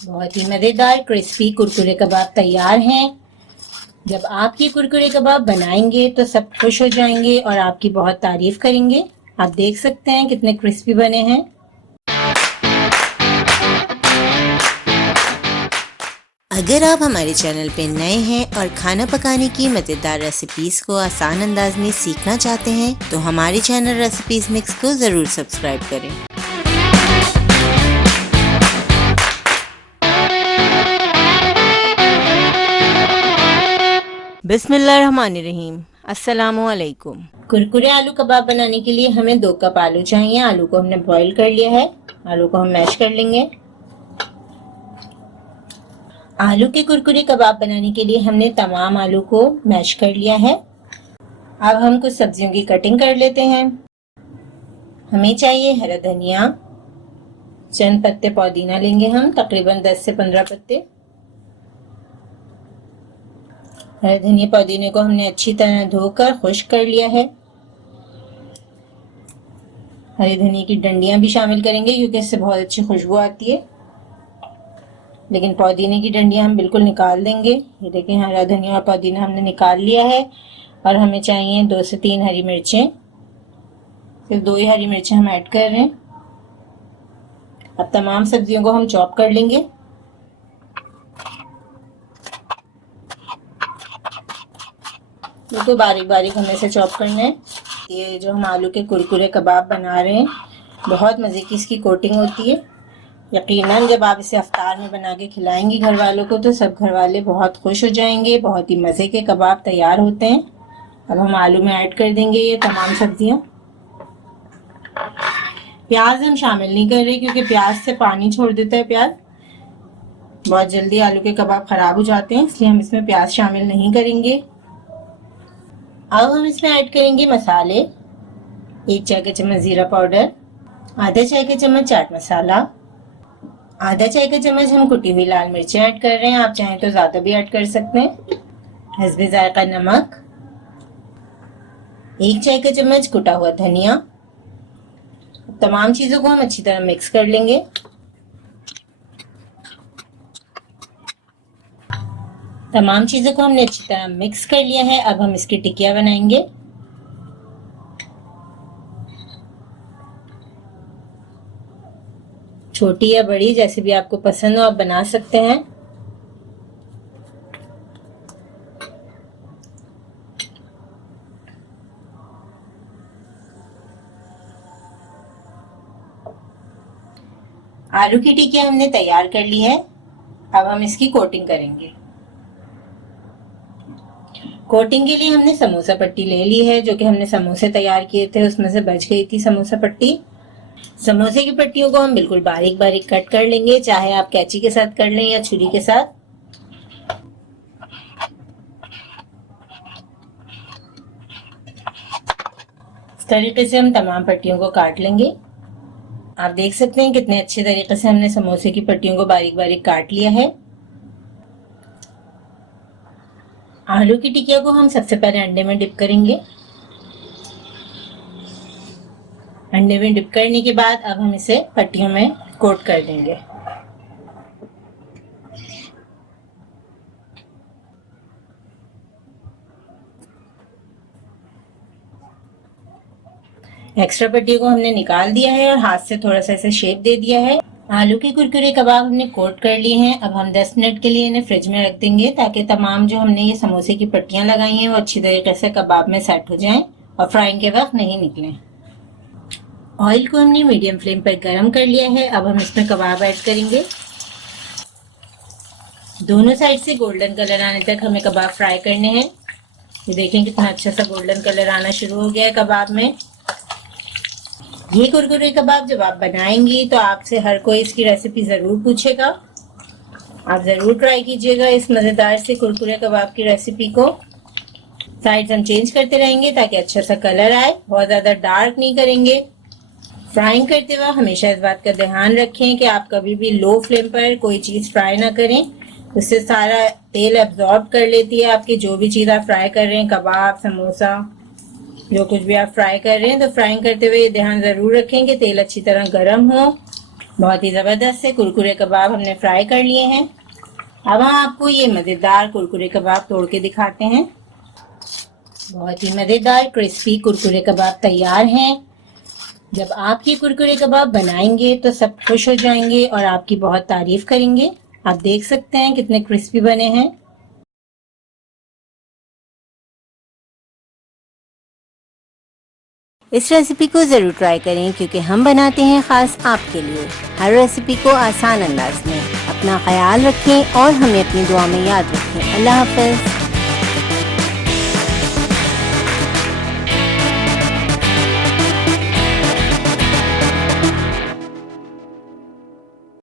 बहुत ही मज़ेदार क्रिस्पी कुरकुरे कबाब तैयार हैं। जब आप ये कुरकुरे कबाब बनाएंगे तो सब खुश हो जाएंगे और आपकी बहुत तारीफ करेंगे। आप देख सकते हैं कितने क्रिस्पी बने हैं। अगर आप हमारे चैनल पे नए हैं और खाना पकाने की मज़ेदार रेसिपीज़ को आसान अंदाज में सीखना चाहते हैं तो हमारे चैनल रेसिपीज़ मिक्स को ज़रूर सब्सक्राइब करें। बिस्मिल्लाहिर्रहमानिर्रहीम। अस्सलामुअलैकुम। कुरकुरे आलू कबाब बनाने के लिए हमें 2 कप आलू चाहिए। आलू को हमने बॉईल कर लिया है। आलू को हम मैश कर लेंगे। आलू के कुरकुरे कबाब बनाने के लिए हमने तमाम आलू को मैश कर लिया है। अब हम कुछ सब्जियों की कटिंग कर लेते हैं। हमें चाहिए हरा धनिया, चंद पत्ते पुदीना लेंगे हम, तकरीबन 10 से 15 पत्ते। हरे धनिया पुदीने को हमने अच्छी तरह धोकर खुश्क कर लिया है। हरे धनिया की डंडियां भी शामिल करेंगे क्योंकि इससे बहुत अच्छी खुशबू आती है, लेकिन पुदीने की डंडियां हम बिल्कुल निकाल देंगे। ये देखें, हरा धनिया और पुदीना हमने निकाल लिया है। और हमें चाहिए 2 से 3 हरी मिर्चें। सिर्फ 2 ही हरी मिर्चें हम ऐड कर रहे हैं। अब तमाम सब्जियों को हम चॉप कर लेंगे। बिल्कुल बारीक बारीक हमें इसे चॉप करना है। ये जो हम आलू के कुरकुरे कबाब बना रहे हैं, बहुत मज़े की इसकी कोटिंग होती है। यकीनन जब आप इसे अफ्तार में बना के खिलाएंगी घर वालों को तो सब घर वाले बहुत खुश हो जाएंगे। बहुत ही मज़े के कबाब तैयार होते हैं। अब हम आलू में ऐड कर देंगे ये तमाम सब्जियां। प्याज हम शामिल नहीं कर रहे क्योंकि प्याज से पानी छोड़ देता है। प्याज बहुत जल्दी आलू के कबाब खराब हो जाते हैं, इसलिए हम इसमें प्याज शामिल नहीं करेंगे। अब हम इसमें ऐड करेंगे मसाले। 1 चाय का चम्मच जीरा पाउडर, आधा चाय का चम्मच चाट मसाला, आधा चाय का चम्मच हम कुटी हुई लाल मिर्चें ऐड कर रहे हैं। आप चाहें तो ज्यादा भी ऐड कर सकते हैं। हस्बे जायका नमक, 1 चाय का चम्मच कुटा हुआ धनिया। तमाम चीजों को हम अच्छी तरह मिक्स कर लेंगे। तमाम चीजों को हमने अच्छी तरह मिक्स कर लिया है। अब हम इसकी टिकिया बनाएंगे। छोटी या बड़ी जैसे भी आपको पसंद हो आप बना सकते हैं। आलू की टिकिया हमने तैयार कर ली है। अब हम इसकी कोटिंग करेंगे। कोटिंग के लिए हमने समोसा पट्टी ले ली है, जो कि हमने समोसे तैयार किए थे उसमें से बच गई थी समोसा पट्टी। समोसे की पट्टियों को हम बिल्कुल बारीक बारीक कट कर लेंगे, चाहे आप कैंची के साथ कर लें या छुरी के साथ। इस तरीके से हम तमाम पट्टियों को काट लेंगे। आप देख सकते हैं कितने अच्छे तरीके से हमने समोसे की पट्टियों को बारीक बारीक काट लिया है। आलू की टिकिया को हम सबसे पहले अंडे में डिप करेंगे। अंडे में डिप करने के बाद अब हम इसे पट्टियों में कोट कर देंगे। एक्स्ट्रा पट्टियों को हमने निकाल दिया है और हाथ से थोड़ा सा इसे शेप दे दिया है। आलू के कुरकुरे कबाब हमने कोट कर लिए हैं। अब हम 10 मिनट के लिए इन्हें फ्रिज में रख देंगे ताकि तमाम जो हमने ये समोसे की पट्टियां लगाई हैं वो अच्छी तरीके से कबाब में सेट हो जाएं और फ्राइंग के वक्त नहीं निकलें। ऑयल को हमने मीडियम फ्लेम पर गर्म कर लिया है। अब हम इसमें कबाब ऐड करेंगे। दोनों साइड से गोल्डन कलर आने तक हमें कबाब फ्राई करने हैं। ये देखें कितना अच्छा सा गोल्डन कलर आना शुरू हो गया है कबाब में। ये कुरकुरे कबाब जब आप बनाएंगी तो आपसे हर कोई इसकी रेसिपी जरूर पूछेगा। आप जरूर ट्राई कीजिएगा इस मजेदार से कुरकुरे कबाब की रेसिपी को। साइड्स हम चेंज करते रहेंगे ताकि अच्छा सा कलर आए। बहुत ज्यादा डार्क नहीं करेंगे। फ्राइंग करते वक्त हमेशा इस बात का ध्यान रखें कि आप कभी भी लो फ्लेम पर कोई चीज फ्राई ना करें, उससे सारा तेल एब्जॉर्ब कर लेती है आपकी जो भी चीज आप फ्राई कर रहे हैं, कबाब, समोसा, जो कुछ भी आप फ्राई कर रहे हैं। तो फ्राइंग करते हुए ये ध्यान जरूर रखें कि तेल अच्छी तरह गर्म हो। बहुत ही ज़बरदस्त से कुरकुरे कबाब हमने फ्राई कर लिए हैं। अब हम आपको ये मज़ेदार कुरकुरे कबाब तोड़ के दिखाते हैं। बहुत ही मज़ेदार क्रिस्पी कुरकुरे कबाब तैयार हैं। जब आप ये कुरकुरे कबाब बनाएंगे तो सब खुश हो जाएंगे और आपकी बहुत तारीफ करेंगे। आप देख सकते हैं कितने क्रिस्पी बने हैं। इस रेसिपी को ज़रूर ट्राई करें क्योंकि हम बनाते हैं ख़ास आपके लिए हर रेसिपी को आसान अंदाज में। अपना ख्याल रखें और हमें अपनी दुआ में याद रखें। अल्लाह हाफ़िज़।